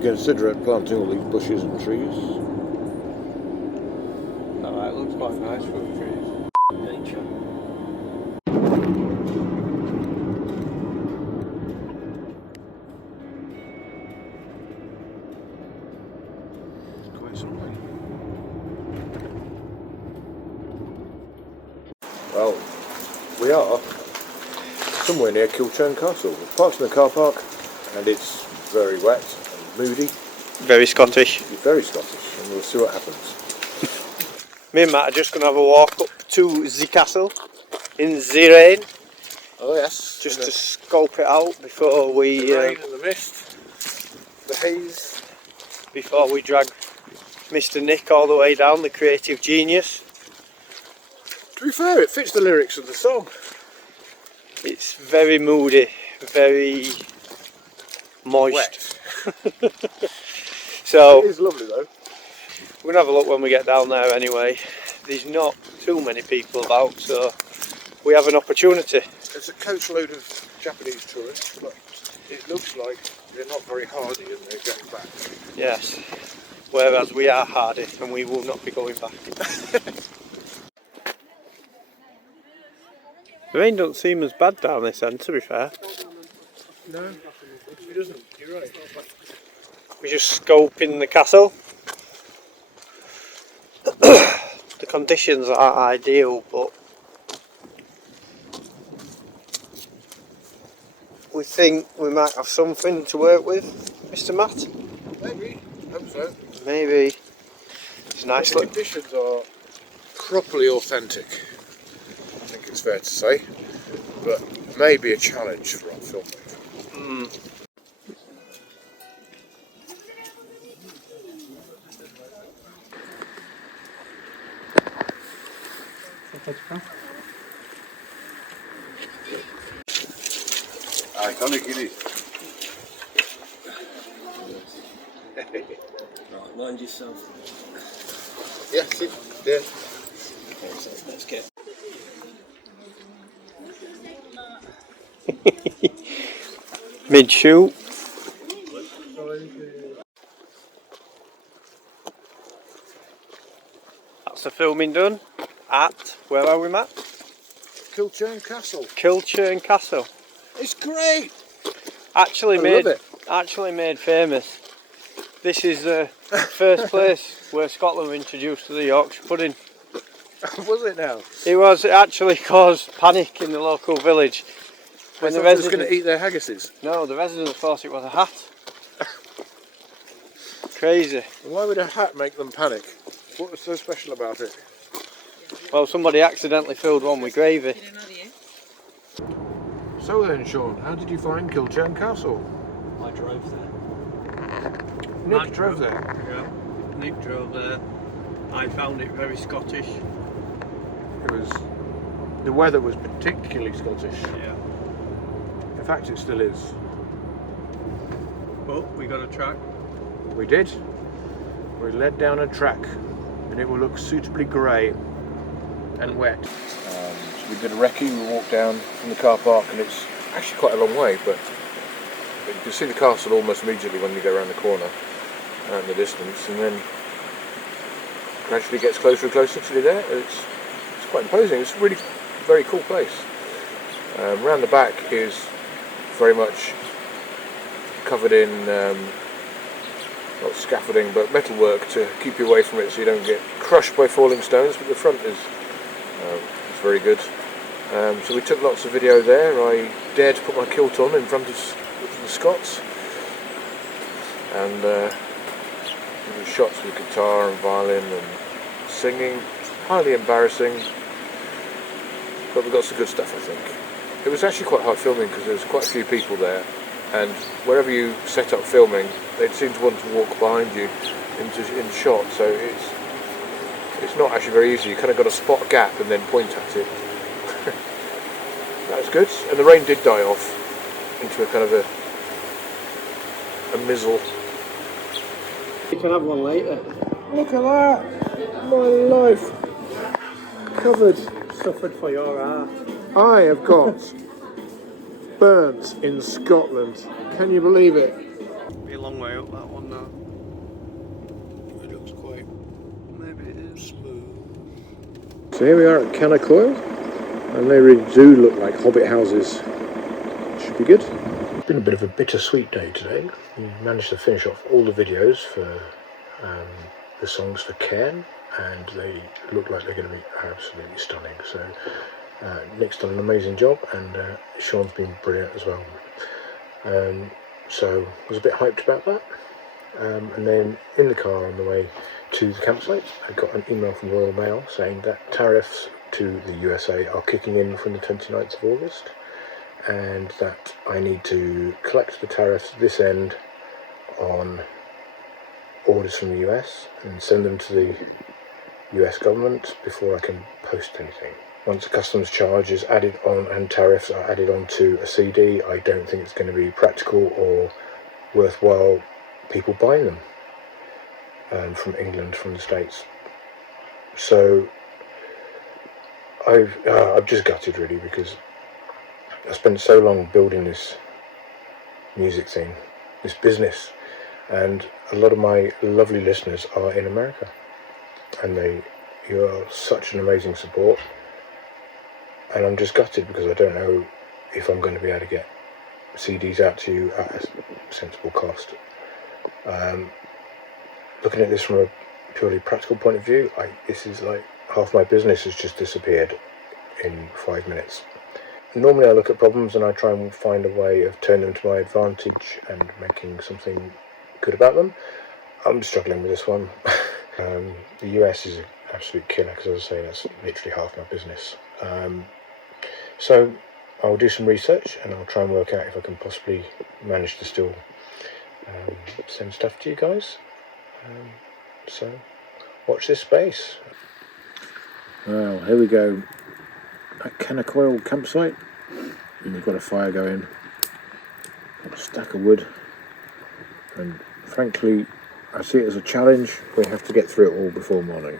inconsiderate planting all these bushes and trees. Alright, looks quite nice for the trees. Nature. It's quite something. Well, we are somewhere near Kilchurn Castle. We're parked in the car park and it's very wet and moody. Very Scottish. Very Scottish, and we'll see what happens. Me and Matt are just going to have a walk up to the castle in the rain. Oh yes. Just to scope it out before we... The rain and the mist, the haze. Before we drag Mr. Nick all the way down, the creative genius. To be fair, it fits the lyrics of the song. It's very moody, very moist. Wet. So it is lovely though. We're going to have a look when we get down there anyway. There's not too many people about, so we have an opportunity. There's a coachload of Japanese tourists, but it looks like they're not very hardy and they're going back. Yes, whereas we are hardy and we will not be going back. The rain don't seem as bad down this end, to be fair. No, it doesn't, you're right. We're just scoping the castle. The conditions aren't ideal, but we think we might have something to work with, Mr. Matt. Maybe, hope so. Maybe. It's nice. The conditions are properly authentic, I think it's fair to say, but maybe a challenge for our filmmaking. Iconic, isn't it? Right, mind yourself. Yeah, sit there. Okay, so let's get. Mid-shoot. That's the filming done at, where are we, Matt? Kilchurn Castle. Kilchurn Castle. It's great! Actually I made love it. Actually made famous. This is the first place where Scotland were introduced to the Yorkshire pudding. Was it now? It was actually caused panic in the local village. When the residents going to eat their haggises? No, the residents thought it was a hat. Crazy. Why would a hat make them panic? What was so special about it? Well, somebody accidentally filled one with gravy. So then, Sean, how did you find Kilchurn Castle? I drove there. Nick drove there. Yeah, Nick drove there. I found it very Scottish. It was. The weather was particularly Scottish. Yeah. In fact, it still is. But we got a track. We did. We led down a track, and it will look suitably grey and wet. So we did a recce. We walked down from the car park, and it's actually quite a long way, but you can see the castle almost immediately when you go around the corner and the distance, and then gradually gets closer and closer to you there. It's quite imposing. It's a really very cool place. Around the back is very much covered in not scaffolding but metalwork to keep you away from it so you don't get crushed by falling stones, but the front is very good. So we took lots of video there. I dared to put my kilt on in front of the Scots, and there were shots with guitar and violin and singing. Highly embarrassing, but we got some good stuff, I think. It was actually quite hard filming because there was quite a few people there, and wherever you set up filming, they'd seem to want to walk behind you in shot, so it's not actually very easy. You kind of got to spot a gap and then point at it. That was good, and the rain did die off into a kind of a mizzle. You can have one later. Look at that! My life covered. Suffered for your art. I have got burnt in Scotland. Can you believe it? Be a long long way up that one now. It looks quite Maybe it is. smooth. So here we are at Cairn, and they really do look like hobbit houses. Should be good. It's been a bit of a bittersweet day today. We managed to finish off all the videos for the songs for Cairn, and they look like they're going to be absolutely stunning. So Nick's done an amazing job, and Sean's been brilliant as well. So I was a bit hyped about that. And then in the car on the way to the campsite, I got an email from Royal Mail saying that tariffs to the USA are kicking in from the 29th of August, and that I need to collect the tariffs this end on orders from the US and send them to the US government before I can post anything. Once the customs charge is added on and tariffs are added onto a CD, I don't think it's going to be practical or worthwhile people buying them from England, from the States. So I'm just gutted really, because I spent so long building this music thing, this business, and a lot of my lovely listeners are in America, and you are such an amazing support, and I'm just gutted because I don't know if I'm going to be able to get CDs out to you at a sensible cost. Looking at this from a purely practical point of view, this is like half my business has just disappeared in 5 minutes. Normally I look at problems and I try and find a way of turning them to my advantage and making something good about them. I'm struggling with this one. The US is an absolute killer, because as I say, that's literally half my business. So I'll do some research and I'll try and work out if I can possibly manage to still send stuff to you guys. So watch this space. Well, here we go at Cairn campsite, and we've got a fire going, got a stack of wood, and frankly I see it as a challenge. We have to get through it all before morning.